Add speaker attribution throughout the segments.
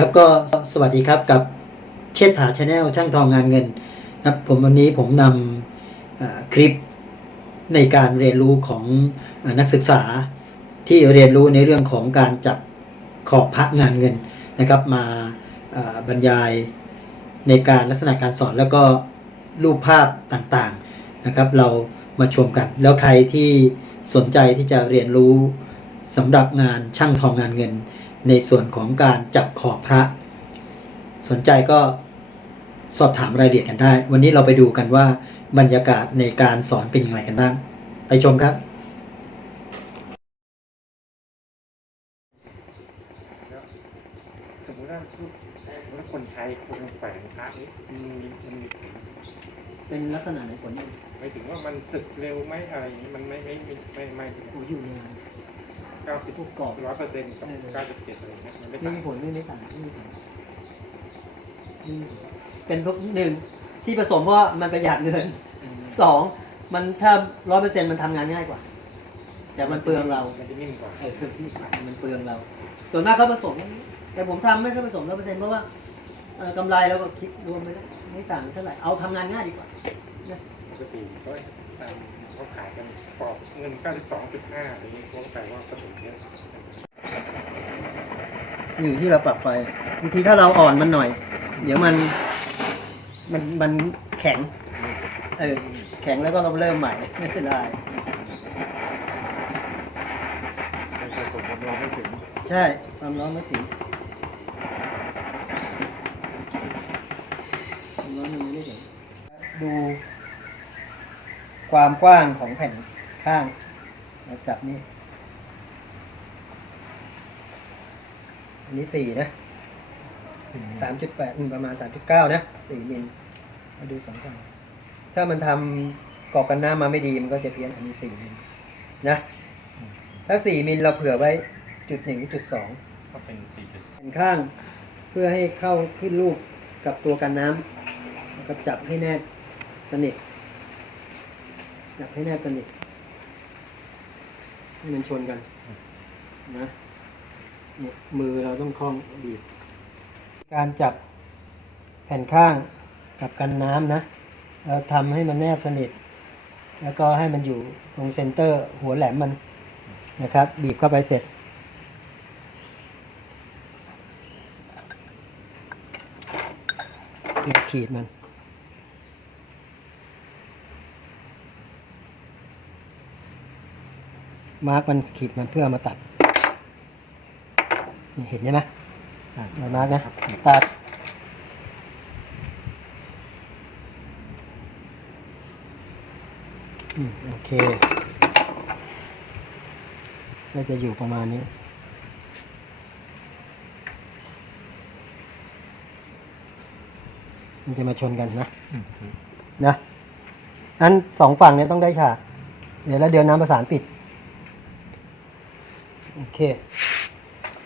Speaker 1: ครับก็สวัสดีครับกับเชษฐาชาแนลช่างทองงานเงินครับผมวันนี้ผมนำคลิปในการเรียนรู้ของอนักศึกษาที่เรียนรู้ในเรื่องของการจับขอบพระงานเงินนะครับ มาบรรยายในการลักษณะการสอนแล้วก็รูปภาพต่างๆนะครับ เรามาชมกัน แล้วใครที่สนใจที่จะเรียนรู้สำหรับงานช่างทองงานเงิน ในส่วนของการจับขอบพระ สนใจก็สอบถามรายละเอียดกันได้ วันนี้เราไปดูกันว่าบรรยากาศในการสอนเป็นอย่างไรกันบ้าง ไปชมครับ
Speaker 2: แล้วสมมติว่าลูกสมมติว่าคนใช้คนแฝงพระนี้มันมีมันมีผล
Speaker 1: เป็นลักษณะไหนผล
Speaker 2: ไม่ถึงว่ามันสึกเร็วไหมอะไรอย่างนี้มันไม่ไม่ไม่ไม่ไม่
Speaker 1: โอ้อยู่นาน
Speaker 2: เก้าสิบ
Speaker 1: พวกกรอบ
Speaker 2: ร้อยเปอร์เซ็นต์กับ
Speaker 1: เออ
Speaker 2: เก้าสิบเจ็ดอะไรอย่างเงี้ยมันไม่
Speaker 1: ไม่
Speaker 2: ต่าง
Speaker 1: มีผลไม่ไม่ต่างไม่มีผลอืมเป็นทุกหนึ่งที่ผสมเพราะว่ามันประหยัดเงิน
Speaker 2: อืม
Speaker 1: สองมันถ้าร้อยเปอร์เซ็นต์มันทำงานง่ายกว่า แต่มันเปลืองเรา
Speaker 2: มันจะนิ่มกว่า
Speaker 1: เออคือที่มันเปลืองเรา ส่วนมากเขาผสม แต่ผมทำไม่ค่อยผสมร้อยเปอร์เซ็นต์เพราะว่าเอ่อกำไรเราก็คิดรวมไปแล้วไม่ต่างเท่าไหร่ เอาทำงานง่ายดีกว่า
Speaker 2: ปกติก็ตาม เขาขายกันปอกเงินเก้าสิบสองจุดห้าอะไรอย่างเงี้ยเขาก็แปลว่าผสมเยอะ
Speaker 1: อยู่ที่เราปรับไปบางทีถ้าเราอ่อนมันหน่อย เดี๋ยวมัน มันมันแข็ง เออ แข็งแล้วก็เราเริ่มใหม่ ไม่เป็นไร
Speaker 2: มันผสมกันเราไม่ถึง
Speaker 1: ใช่ ความร้อนไม่ถึงความร้อนมันไม่ถึง ดู ความกว้างของแผ่นข้างเราจับนี่อันนี้สี่นะสามจุดแปดประมาณสามจุดเก้านะสี่มิลมาดูสองฝั่งถ้ามันทำกรอบกันน้ำมาไม่ดีมันก็จะเพี้ยนอันนี้สี่มิลนะถ้าสี่มิลเราเผื่อไว้จุดหนึ่งจุดสอง
Speaker 2: ก็เป็นสี่จุด
Speaker 1: แผ่นข้างเพื่อให้เข้าขึ้นรูปกับตัวกันน้ำแล้วก็จับให้แนบสนิท จับให้แนบสนิทให้มันชนกัน นะเนี่ยมือเราต้องคล้องบีบการจับแผ่นข้างกับกันน้ำนะเราทำให้มันแนบสนิท แล้วก็ให้มันอยู่ตรงเซนเตอร์หัวแหลมมันนะครับ บีบเข้าไปเสร็จ ขีดขีดมัน มาร์กมันขีดมันเพื่อเอามาตัดนี่เห็นใช่ไหมเรามาร์กนะตัดอืมโอเคก็จะอยู่ประมาณนี้มันจะมาชนกันนะนะนั้นสองฝั่งเนี่ยต้องได้ฉาก เดี๋ยวแล้วเดี๋ยวน้ำประสานปิด โอเค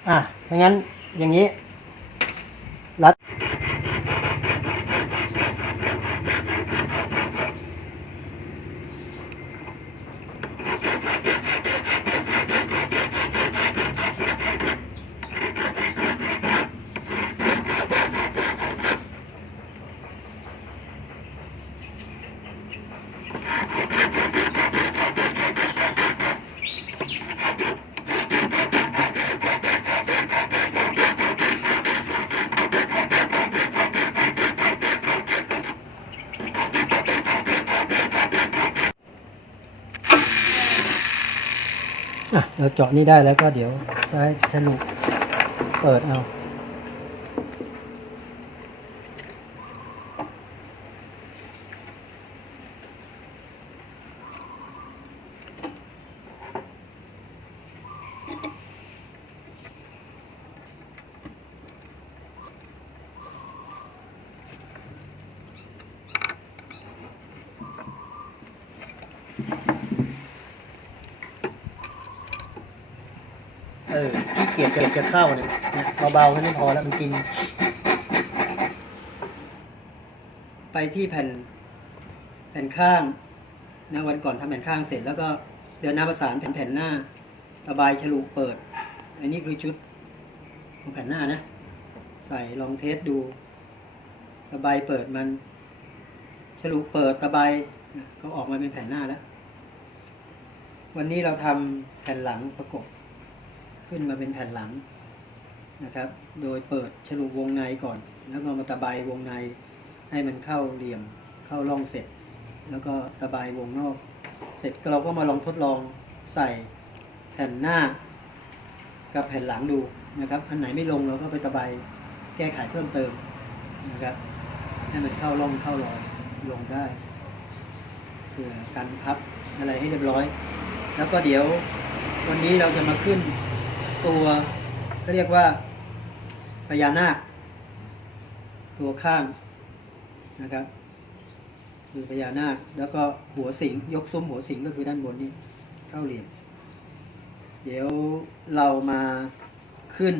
Speaker 1: อะงั้นอย่างนี้ อะเราเจาะนี่ได้แล้วก็เดี๋ยวจะให้ฉนุกเปิดเอา เออที่เกียจจะจะเข้าเนี่ยเนี่ยเบาๆแค่นี้พอแล้วมันกิน ไปที่แผ่นแผ่นข้างนะวันก่อนทำแผ่นข้างเสร็จแล้วก็เดินหน้าประสานแผ่นแผ่นหน้าระบายฉลุเปิด อันนี้คือชุดของแผ่นหน้านะ ใส่ลองเทสดูตะไบเปิดมันฉลุเปิดตะบนะก็ออกมาเป็นแผ่นหน้าแล้ว วันนี้เราทำแผ่นหลังประกบ ขึ้นมาเป็นแผ่นหลังนะครับ โดยเปิดฉลุวงในก่อน แล้วก็มาตะไบวงในให้มันเข้าเหลี่ยมเข้าร่องเสร็จ แล้วก็ตะไบวงนอก เสร็จเราก็มาลองทดลองใส่แผ่นหน้า กับแผ่นหลังดูนะครับ อันไหนไม่ลงเราก็ไปตะไบแก้ไขเพิ่มเติมนะครับ ให้มันเข้าร่องเข้ารอยลงได้เพื่อกันพับอะไรให้เรียบร้อย แล้วก็เดี๋ยววันนี้เราจะมาขึ้น ตัวเขาเรียกว่าพญานาค ตัวข้างนะครับ คือพญานาคแล้วก็หัวสิงยกซุ้มหัวสิงก็คือด้านบนนี่เข้าเหลี่ยม เดี๋ยวเรามาขึ้น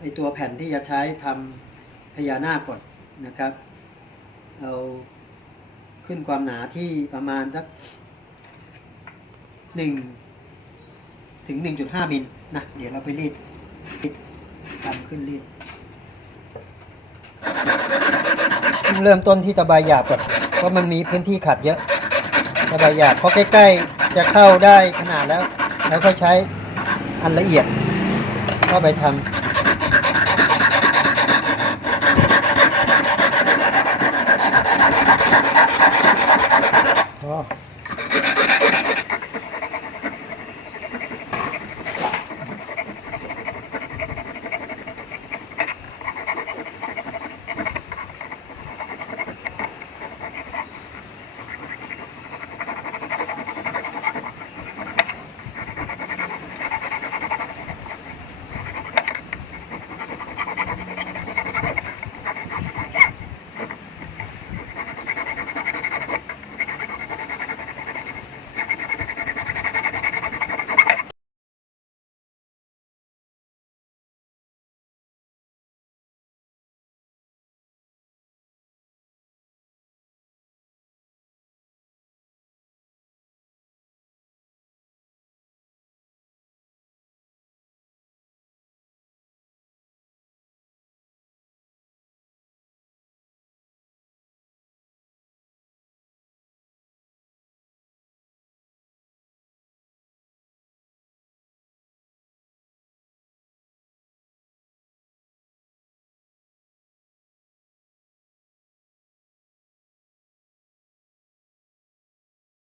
Speaker 1: ไอตัวแผ่นที่จะใช้ทำพญานาคก่อนนะครับเอาขึ้นความหนาที่ประมาณสักหนึ่ง ถึง 1.5 มิลนะ เดี๋ยวเราไปรีดรีดทำขึ้นรีดเริ่มต้นที่ตะไบหยาบก่อนเพราะมันมีพื้นที่ขัดเยอะ ตะไบหยาบเพราะใกล้ๆ จะเข้าได้ขนาดแล้ว แล้วก็ใช้อันละเอียดเข้าไปทำ